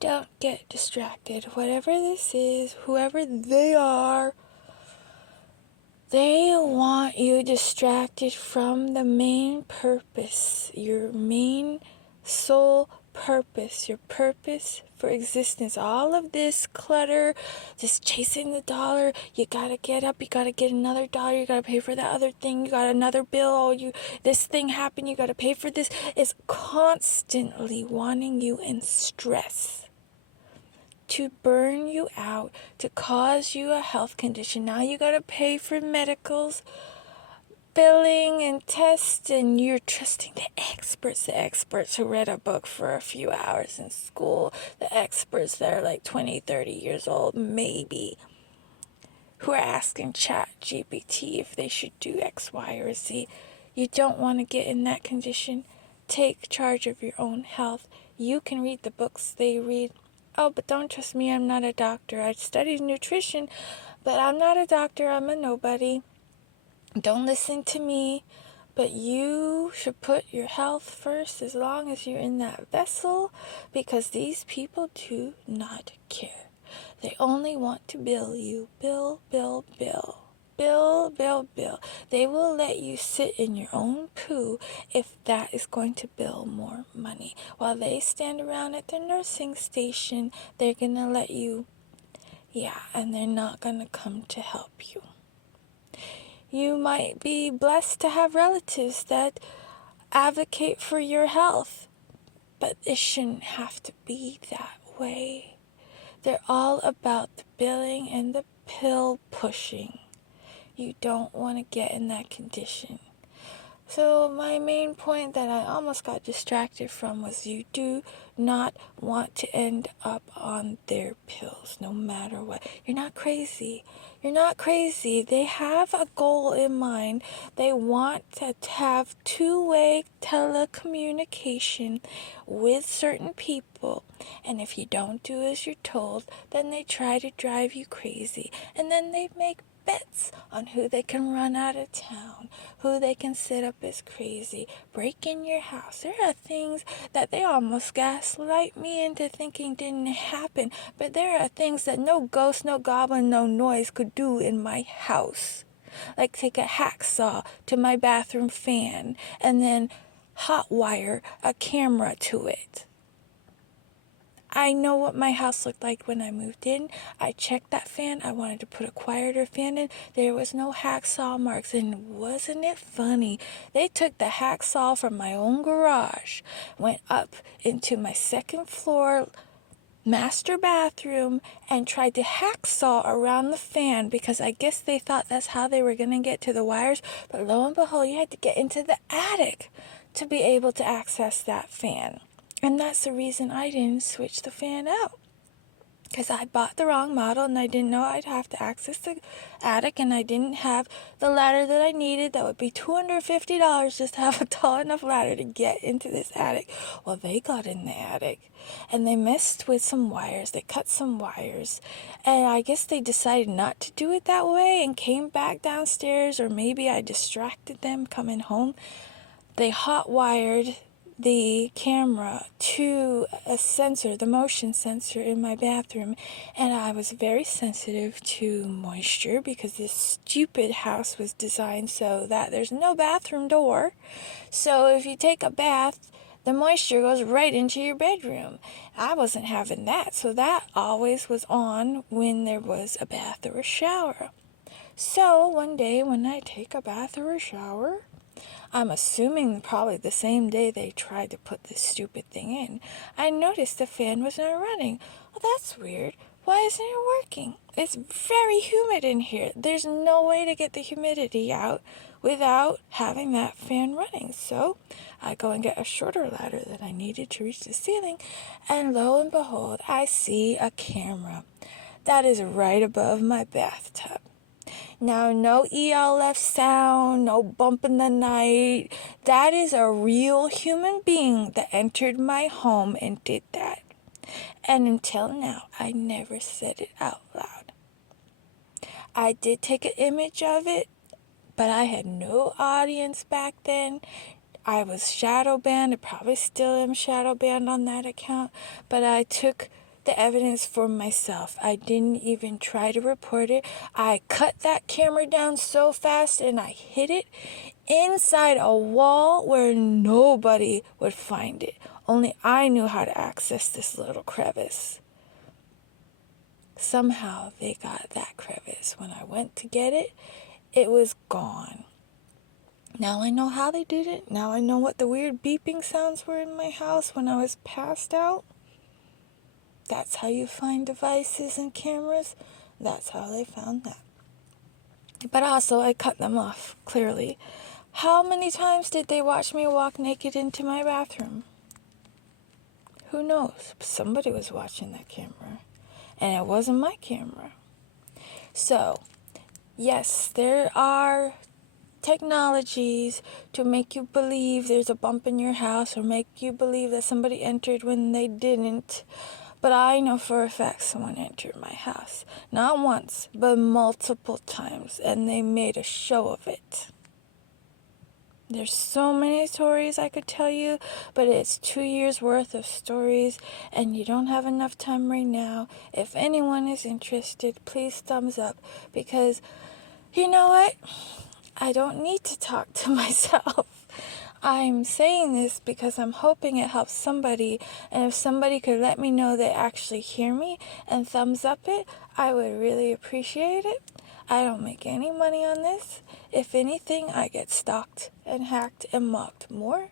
Don't get distracted. Whatever this is, whoever they are, they want you distracted from the main purpose, your main soul purpose, your purpose for existence. All of this clutter, just chasing the dollar, you gotta get up, you gotta get another dollar, you gotta pay for that other thing, you got another bill, this thing happened, you gotta pay for this, is constantly wanting you in stress to burn you out, to cause you a health condition. Now you gotta pay for medicals, billing and tests, and you're trusting the experts who read a book for a few hours in school, the experts that are like 20, 30 years old, maybe, who are asking Chat GPT if they should do X, Y, or Z. You don't want to get in that condition. Take charge of your own health. You can read the books they read. Oh, but don't trust me, I'm not a doctor. I studied nutrition, but I'm not a doctor, I'm a nobody. Don't listen to me, but you should put your health first as long as you're in that vessel, because these people do not care. They only want to bill you. Bill, bill, bill. Bill, bill, bill. They will let you sit in your own poo if that is going to bill more money. While they stand around at the nursing station, they're going to let you, and they're not going to come to help you. You might be blessed to have relatives that advocate for your health, but it shouldn't have to be that way. They're all about the billing and the pill pushing. You don't want to get in that condition. So my main point that I almost got distracted from was you do not want to end up on their pills no matter what. You're not crazy. You're not crazy. They have a goal in mind. They want to have two-way telecommunication with certain people. And if you don't do as you're told, then they try to drive you crazy. And then they make bets on who they can run out of town, who they can set up as crazy, break in your house. There are things that they almost gaslight me into thinking didn't happen, but there are things that no ghost, no goblin, no noise could do in my house. Like take a hacksaw to my bathroom fan and then hot wire a camera to it. I know what my house looked like when I moved in. I checked that fan. I wanted to put a quieter fan in. There was no hacksaw marks. And wasn't it funny? They took the hacksaw from my own garage, went up into my second floor master bathroom, and tried to hacksaw around the fan because I guess they thought that's how they were going to get to the wires. But lo and behold, you had to get into the attic to be able to access that fan. And that's the reason I didn't switch the fan out. Because I bought the wrong model and I didn't know I'd have to access the attic, and I didn't have the ladder that I needed. That would be $250 just to have a tall enough ladder to get into this attic. Well, they got in the attic and they messed with some wires. They cut some wires. And I guess they decided not to do it that way and came back downstairs, or maybe I distracted them coming home. They hot wired the camera to a sensor, the motion sensor in my bathroom, and I was very sensitive to moisture because this stupid house was designed so that there's no bathroom door. So if you take a bath, the moisture goes right into your bedroom. I wasn't having that, so that always was on when there was a bath or a shower. So one day when I take a bath or a shower, I'm assuming probably the same day they tried to put this stupid thing in, I noticed the fan was not running. Well, that's weird. Why isn't it working? It's very humid in here. There's no way to get the humidity out without having that fan running. So I go and get a shorter ladder that I needed to reach the ceiling, and lo and behold, I see a camera that is right above my bathtub. Now, no ELF sound, no bump in the night. That is a real human being that entered my home and did that. And until now, I never said it out loud. I did take an image of it, but I had no audience back then. I was shadow banned. I probably still am shadow banned on that account. But I took the evidence for myself. I didn't even try to report it. I cut that camera down so fast and I hid it inside a wall where nobody would find it. Only I knew how to access this little crevice. Somehow they got that crevice. When I went to get it, it was gone. Now I know how they did it. Now I know what the weird beeping sounds were in my house when I was passed out. That's how you find devices and cameras. That's how they found that. But also, I cut them off, clearly. How many times did they watch me walk naked into my bathroom? Who knows? Somebody was watching that camera. And it wasn't my camera. So, yes, there are technologies to make you believe there's a bump in your house or make you believe that somebody entered when they didn't. But I know for a fact someone entered my house. Not once, but multiple times. And they made a show of it. There's so many stories I could tell you, but it's 2 years worth of stories, and you don't have enough time right now. If anyone is interested, please thumbs up, because you know what? I don't need to talk to myself. I'm saying this because I'm hoping it helps somebody, and if somebody could let me know they actually hear me and thumbs up it, I would really appreciate it. I don't make any money on this. If anything, I get stalked and hacked and mocked more.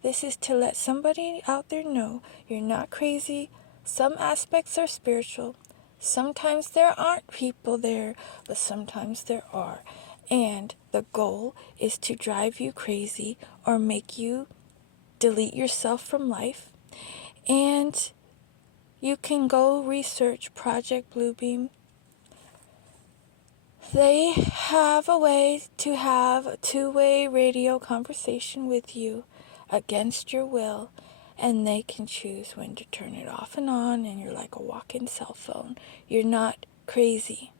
This is to let somebody out there know you're not crazy. Some aspects are spiritual. Sometimes there aren't people there, but sometimes there are. And the goal is to drive you crazy or make you delete yourself from life. And you can go research Project Bluebeam. They have a way to have a two-way radio conversation with you against your will, and they can choose when to turn it off and on, and you're like a walk-in cell phone. You're not crazy.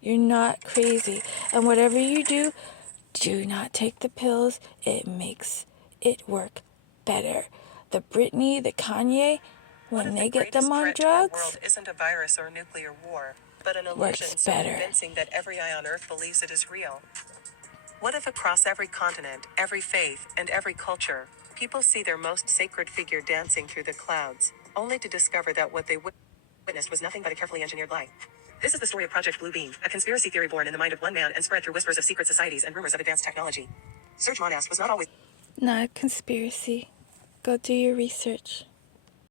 You're not crazy. And whatever you do not take the pills. It makes it work better. The Britney, the Kanye, when they get them on drugs, world isn't a virus or nuclear war, but an illusion so convincing that every eye on earth believes it is real. What if across every continent, every faith, and every culture, people see their most sacred figure dancing through the clouds, only to discover that what they witnessed was nothing but a carefully engineered lie? This is the story of Project Bluebeam, a conspiracy theory born in the mind of one man and spread through whispers of secret societies and rumors of advanced technology. Serge Monast was not always not a conspiracy. Go do your research.